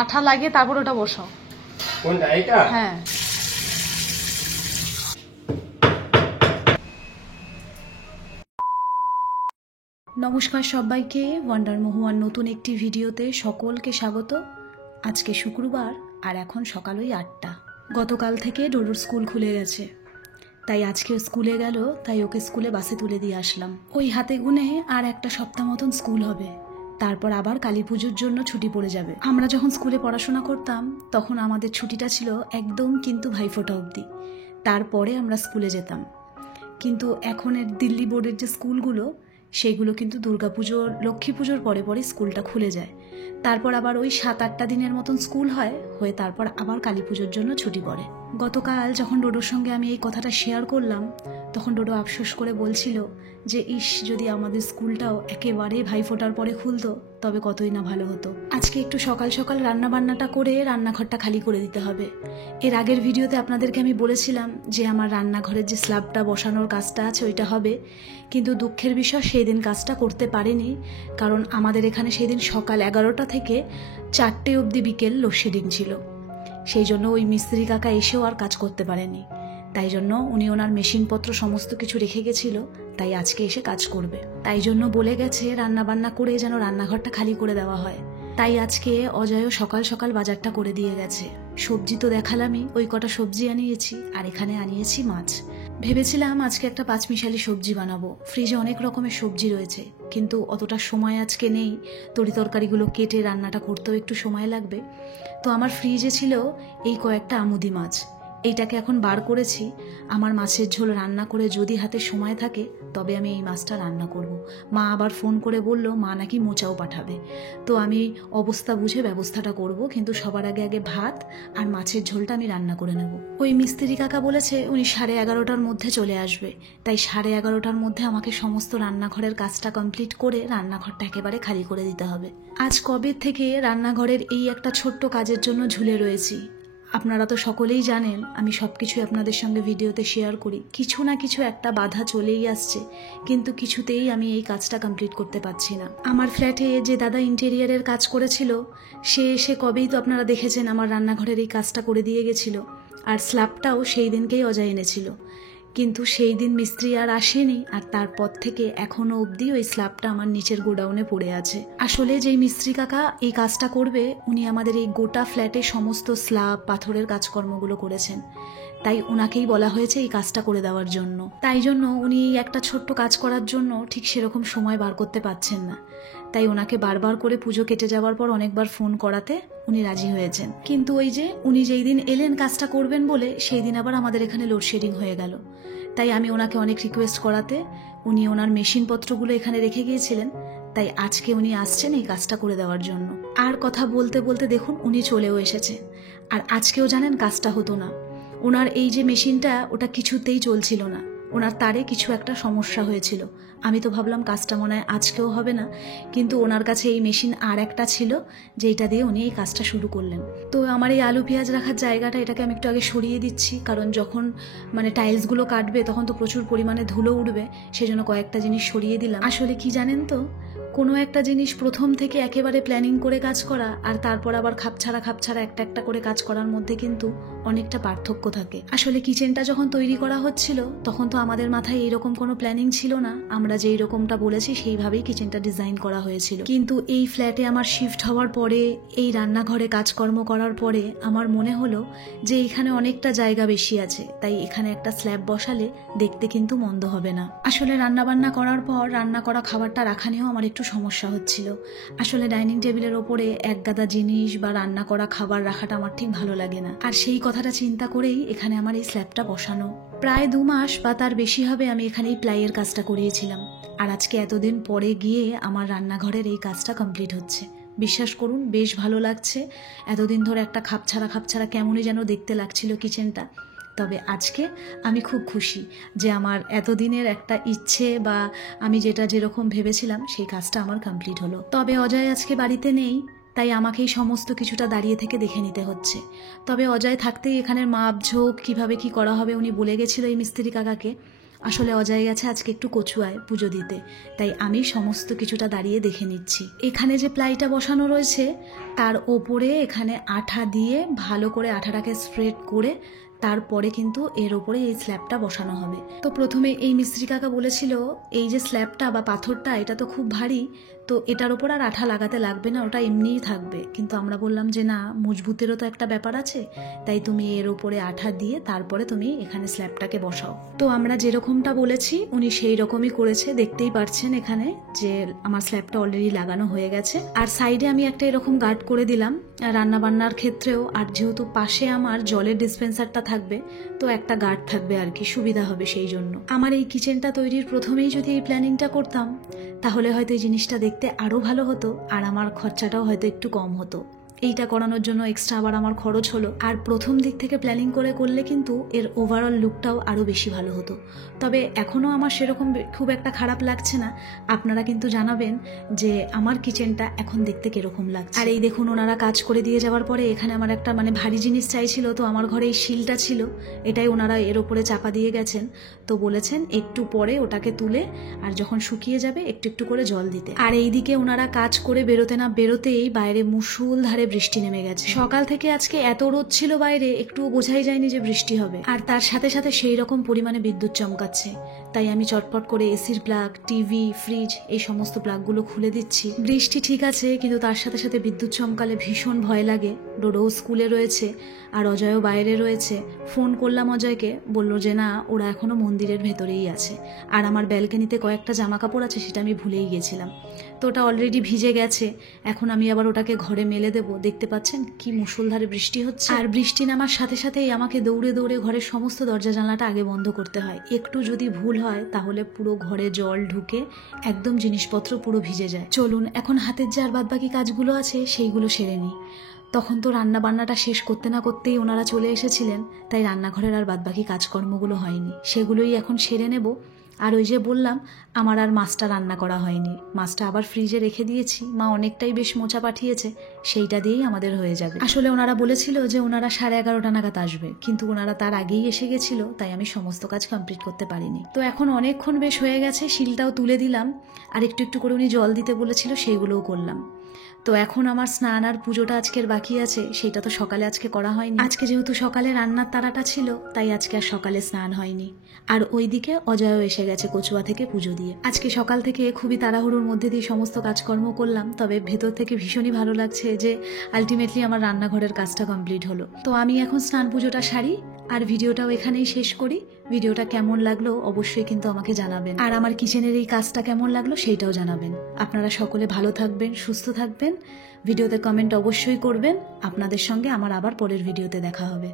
আঠা লাগিয়ে তারপর ওটা বসাও। কোনটা এটা? হ্যাঁ। নমস্কার সবাইকে, ওয়ান্ডার মহুয়ার নতুন একটি ভিডিওতে সকলকে স্বাগত। আজকে শুক্রবার আর এখন সকাল ওই 8টা। গতকাল থেকে ডোডোর স্কুল খুলে গেছে, তাই আজকে স্কুলে গেল, তাই ওকে স্কুলে বাসে তুলে দিয়ে আসলাম। ওই হাতে গুনে আর একটা সপ্তাহ মতন স্কুল হবে, তারপর আবার কালী পুজোর জন্য ছুটি পড়ে যাবে। আমরা যখন স্কুলে পড়াশোনা করতাম তখন আমাদের ছুটিটা ছিল একদম কিন্তু ভাইফোঁটা অবধি, তারপরে আমরা স্কুলে যেতাম। কিন্তু এখনের দিল্লি বোর্ডের যে স্কুলগুলো, সেইগুলো কিন্তু দুর্গাপুজোর, লক্ষ্মী পুজোর পরে পরে স্কুলটা খুলে যায়। তারপর আবার ওই 7-8টা দিনের মতন স্কুল হয়ে তারপর আবার কালী পুজোর জন্য ছুটি পড়ে। গতকাল যখন ডোডোর সঙ্গে আমি এই কথাটা শেয়ার করলাম, তখন ডোডো আফসোস করে বলছিল যে ইস, যদি আমাদের স্কুলটাও একেবারে ভাইফোঁটার পরে খুলতো তবে কতই না ভালো হতো। আজকে একটু সকাল সকাল রান্না বান্নাটা করে রান্নাঘরটা খালি করে দিতে হবে। এর আগের ভিডিওতে আপনাদেরকে আমি বলেছিলাম যে আমার রান্নাঘরের যে স্ল্যাবটা বসানোর কাজটা আছে ওইটা হবে, কিন্তু দুঃখের বিষয় সেই দিন কাজটা করতে পারিনি, কারণ আমাদের এখানে সেই দিন সকাল 11টা থেকে 4টে অবধি বিকেল লোডশেডিং ছিল। সেই জন্য ওই মিস্ত্রি কাকা এসেও আর কাজ করতে পারেনি, তাই জন্য উনি ওনার মেশিনপত্র সমস্ত কিছু রেখে গেছিল, তাই আজকে এসে কাজ করবে। তাই জন্য বলে গেছে রান্না বান্না করে যেন রান্নাঘরটা খালি করে দেওয়া হয়। তাই আজকে অজয়ও সকাল সকাল বাজারটা করে দিয়ে গেছে। সবজি তো দেখালামই, ওই কটা সবজি আনিয়েছি, আর এখানে আনিয়েছি মাছ। ভেবেছিলাম আজকে একটা পাঁচমিশালি সবজি বানাবো, ফ্রিজে অনেক রকমের সবজি রয়েছে, কিন্তু অতটা সময় আজকে নেই, তরিতরকারিগুলো কেটে রান্নাটা করতেও একটু সময় লাগবে। তো আমার ফ্রিজে ছিল এই কয়েকটা আমুদি মাছ, এইটাকে এখন বার করেছি। আমার মাছের ঝোল রান্না করে যদি হাতে সময় থাকে তবে আমি এই মাছটা রান্না করব। মা আবার ফোন করে বলল মা নাকি মোচাও পাঠাবে, তো আমি অবস্থা বুঝে ব্যবস্থাটা করব, কিন্তু সবার আগে আগে ভাত আর মাছের ঝোলটা আমি রান্না করে নেব। ওই মিস্ত্রি কাকা বলেছে উনি 11:30টার মধ্যে চলে আসবে, তাই 11:30টার মধ্যে আমাকে সমস্ত রান্নাঘরের কাজটা কমপ্লিট করে রান্নাঘরটা একেবারে খালি করে দিতে হবে। আজ কবে থেকে রান্নাঘরের এই একটা ছোট্ট কাজের জন্য ঝুলে রয়েছি। আপনারা তো সকলেই জানেন আমি সব কিছুই আপনাদের সঙ্গে ভিডিওতে শেয়ার করি, কিছু না কিছু একটা বাধা চলেই আসছে, কিন্তু কিছুতেই আমি এই কাজটা কমপ্লিট করতে পারছি না। আমার ফ্ল্যাটে যে দাদা ইন্টেরিয়ারের কাজ করেছিল, সে এসে কবেই তো আপনারা দেখেছেন আমার রান্নাঘরের এই কাজটা করে দিয়ে গেছিল, আর স্ল্যাবটাও সেই দিনকেই অজয় এনেছিল। কিন্তু সেই দিন মিস্ত্রি আর আসেনি, আর তারপর থেকে এখনো অবধি ওই স্ল্যাবটা আমার নিচের গোডাউনে পড়ে আছে। আসলে যেই মিস্ত্রি কাকা এই কাজটা করবে, উনি আমাদের এই গোটা ফ্ল্যাটে সমস্ত স্ল্যাব পাথরের কাজকর্মগুলো করেছেন, তাই ওনাকেই বলা হয়েছে এই কাজটা করে দেওয়ার জন্য। তাই জন্য উনি একটা ছোট্ট কাজ করার জন্য ঠিক সেরকম সময় বার করতে পারছেন না, তাই ওনাকে বারবার করে পুজো কেটে যাওয়ার পর অনেকবার ফোন করাতে উনি রাজি হয়েছেন। কিন্তু ওই যে উনি যেই দিন এলেন কাজটা করবেন বলে, সেই দিন আবার আমাদের এখানে লোডশেডিং হয়ে গেল, তাই আমি ওনাকে অনেক রিকোয়েস্ট করাতে উনি ওনার মেশিনপত্রগুলো এখানে রেখে গিয়েছিলেন, তাই আজকে উনি আসছেন এই কাজটা করে দেওয়ার জন্য। আর কথা বলতে বলতে দেখুন উনি চলেও এসেছে। আর আজকেও জানেন কাজটা হতো না, ওনার এই যে মেশিনটা ওটা কিছুতেই চলছিল না, ওনার তারে কিছু একটা সমস্যা হয়েছিল। আমি তো ভাবলাম কাজটা মনে হয় আজকেও হবে না, কিন্তু ওনার কাছে এই মেশিন আর একটা ছিল যেইটা দিয়ে উনি এই কাজটা শুরু করলেন। তো আমার এই আলু পেঁয়াজ রাখার জায়গাটা, এটাকে আমি একটু আগে সরিয়ে দিচ্ছি, কারণ যখন টাইলসগুলো কাটবে তখন তো প্রচুর পরিমাণে ধুলো উঠবে, সেজন্য কয়েকটা জিনিস সরিয়ে দিলাম। আসলে কি জানেন তো, কোনো একটা জিনিস প্রথম থেকে একেবারে প্ল্যানিং করে কাজ করা আর তারপর আবার খাপছাড়া একটা একটা করে কাজ করার মধ্যে কিন্তু অনেকটা পার্থক্য থাকে। আসলে কিচেনটা যখন তৈরি করা হচ্ছিল তখন তো আমাদের মাথায় এইরকম কোনো প্ল্যানিং ছিল না, আমরা যেই রকমটা বলেছি সেইভাবেই কিচেনটা ডিজাইন করা হয়েছিল। কিন্তু এই ফ্ল্যাটে আমার শিফট হওয়ার পরে, এই রান্নাঘরে কাজকর্ম করার পরে আমার মনে হলো যে এখানে অনেকটা জায়গা বেশি আছে, তাই এখানে একটা স্ল্যাব বসালে দেখতে কিন্তু মন্দ হবে না। আসলে রান্নাবান্না করার পর রান্না করা খাবারটা রাখা নিয়েও আমার একটু সমস্যা হচ্ছিল। আসলে ডাইনিং টেবিলের ওপরে এক গাদা জিনিস বা রান্না করা খাবার রাখাটা আমার ঠিক ভালো লাগে না, আর সেই কথাটা চিন্তা করেই এখানে আমার এই স্ল্যাবটা বসানো। প্রায় 2 মাস বা তার বেশি হবে আমি এখানে এই প্লাইয়ের কাজটা করিয়েছিলাম, আর আজকে এতদিন পরে গিয়ে আমার রান্নাঘরের এই কাজটা কমপ্লিট হচ্ছে। বিশ্বাস করুন বেশ ভালো লাগছে। এতদিন ধরে একটা খাপছাড়া কেমনই যেন দেখতে লাগছিল কিচেনটা, তবে আজকে আমি খুব খুশি যে আমার এতদিনের একটা ইচ্ছে বা আমি যেরকম ভেবেছিলাম সেই কাজটা আমার কমপ্লিট হলো। তবে অজয় আজকে বাড়িতে নেই, তাই আমাকেই সমস্ত কিছুটা দাঁড়িয়ে থেকে দেখে নিতে হচ্ছে। তবে অজয় থাকতেই এখানের মাপঝোঁক কীভাবে কি করা হবে উনি বলে গেছিল এই মিস্ত্রি কাকাকে, আসলে অজয় গেছে আজকে একটু কচুয়ায় পুজো দিতে, তাই আমি সমস্ত কিছুটা দাঁড়িয়ে দেখে নিচ্ছি। এখানে যে প্লাইটা বসানো রয়েছে তার ওপরে এখানে আঠা দিয়ে ভালো করে আঠাটাকে স্প্রেড করে তারপরে কিন্তু এর ওপরে এই স্ল্যাবটা বসানো হবে। তো প্রথমে এই মিস্ত্রি কাকা বলেছিল এই যে স্ল্যাবটা বা পাথরটা এটা তো খুব ভারী, তো এটার ওপর আর আঠা লাগাতে লাগবে না, ওটা এমনিই থাকবে। কিন্তু আমরা বললাম যে না, মজবুতেরও তো একটা ব্যাপার আছে, তাই তুমি এর ওপরে আঠা দিয়ে তারপরে তুমি এখানে স্ল্যাবটাকে বসাও। তো আমরা যেরকমটা বলেছি উনি সেই রকমই করেছে। দেখতেই পাচ্ছেন এখানে যে আমার স্ল্যাবটা অলরেডি লাগানো হয়ে গেছে। আর সাইডে আমি একটা এরকম গার্ড করে দিলাম রান্না বান্নার ক্ষেত্রেও। আর যেহেতু পাশে আমার জলের ডিসপেন্সারটা থাকবে, তো একটা গার্ড থাকবে আর কি, সুবিধা হবে সেই জন্য। আমার এই কিচেনটা তৈরির প্রথমেই যদি এই প্ল্যানিংটা করতাম তাহলে হয়তো এই জিনিসটা দেখতে আরও ভালো হতো, আর আমার খরচাটাও হয়তো একটু কম হতো। এইটা করানোর জন্য এক্সট্রা আবার আমার খরচ হলো। আর প্রথম দিক থেকে প্ল্যানিং করে করলে কিন্তু এর ওভারঅল লুকটাও আরও বেশি ভালো হতো। তবে এখনও আমার সেরকম খুব একটা খারাপ লাগছে না। আপনারা কিন্তু জানাবেন যে আমার কিচেনটা এখন দেখতে কিরকম লাগছে। আর এই দেখুন, ওনারা কাজ করে দিয়ে যাওয়ার পরে এখানে আমার একটা ভারী জিনিস চাইছিল, তো আমার ঘরে এই শিলটা ছিল, এটাই ওনারা এর ওপরে চাপা দিয়ে গেছেন। তো বলেছেন একটু পরে ওটাকে তুলে আর যখন শুকিয়ে যাবে একটু একটু করে জল দিতে। আর এইদিকে ওনারা কাজ করে বেরোতে না বেরোতেই বাইরে মুষলধারে বৃষ্টি নেমে গেছে। সকাল থেকে আজকে এত রোদ ছিল বাইরে, একটুও বোঝাই যায়নি যে বৃষ্টি হবে। আর তার সাথে সাথে সেই রকম পরিমাণে বিদ্যুৎ চমকাচ্ছে, তাই আমি চটপট করে এসির প্লাগ, টিভি, ফ্রিজ এই সমস্ত প্লাগগুলো খুলে দিচ্ছি। বৃষ্টি ঠিক আছে, কিন্তু তার সাথে সাথে বিদ্যুৎ চমকালে ভীষণ ভয় লাগে। ডোডো স্কুলে রয়েছে আর অজয়ও বাইরে রয়েছে। ফোন করলাম অজয়কে, বলল যে না, ওরা এখনো মন্দিরের ভেতরেই আছে। আর আমার ব্যালকনিতে কয়েকটা জামা কাপড় আছে, সেটা আমি ভুলেই গেছিলাম। তো ওটা অলরেডি ভিজে গেছে, এখন আমি আবার ওটাকে ঘরে মেলে দেবো। দেখতে পাচ্ছেন কি মুষলধারে বৃষ্টি হচ্ছে। আর বৃষ্টি নামার সাথে সাথেই আমাকে দৌড়ে দৌড়ে ঘরের সমস্ত দরজা জানলাটা আগে বন্ধ করতে হয়। একটু যদি ভুল হয় তাহলে পুরো ঘরে জল ঢুকে একদম জিনিসপত্র পুরো ভিজে যায়। চলুন এখন হাতের যে আর বাদবাকি কাজগুলো আছে সেইগুলো সেরে নিই। তখন তো রান্না বান্নাটা শেষ করতে না করতেই ওনারা চলে এসেছিলেন, তাই রান্নাঘরের আর বাদবাকি কাজকর্মগুলো হয়নি, সেগুলোই এখন সেরে নেব। আর ওই যে বললাম আমার আর মাছটা রান্না করা হয়নি, মাছটা আবার ফ্রিজে রেখে দিয়েছি। মা অনেকটাই বেশ মোচা পাঠিয়েছে, সেইটা দিয়েই আমাদের হয়ে যাবে। আসলে ওনারা বলেছিল যে ওনারা 11:30 নাগাদ আসবে, কিন্তু ওনারা তার আগেই এসে গেছিল, তাই আমি সমস্ত কাজ কমপ্লিট করতে পারিনি। তো এখন অনেকক্ষণ বেশ হয়ে গেছে, শিলটাও তুলে দিলাম। আর একটু একটু করে উনি জল দিতে বলেছিল, সেইগুলোও করলাম। তো এখন আমার স্নান আর পুজোটা আজকের বাকি আছে, সেটা তো সকালে আজকে করা হয়নি। আজকে যেহেতু সকালে রান্নার তাড়াটা ছিল, তাই আজকে আর সকালে স্নান হয়নি। আর ওইদিকে অজয়ও এসে গেছে কচুয়া থেকে পুজো দিয়ে। আজকে সকাল থেকে খুবই তাড়াহুড়োর মধ্যে দিয়ে সমস্ত কাজকর্ম করলাম, তবে ভেতর থেকে ভীষণই ভালো লাগছে যে আলটিমেটলি আমার রান্নাঘরের কাজটা কমপ্লিট হলো। তো আমি এখন স্নান পুজোটা সারি আর ভিডিওটাও এখানেই শেষ করি। ভিডিওটা কেমন লাগলো অবশ্যই কিন্তু আমাকে জানাবেন, আর আমার কিচেনের এই কাজটা কেমন লাগলো সেইটাও জানাবেন। আপনারা সকলে ভালো থাকবেন, সুস্থ থাকবেন, ভিডিওতে কমেন্ট অবশ্যই করবেন। আপনাদের সঙ্গে আমার আবার পরের ভিডিওতে দেখা হবে।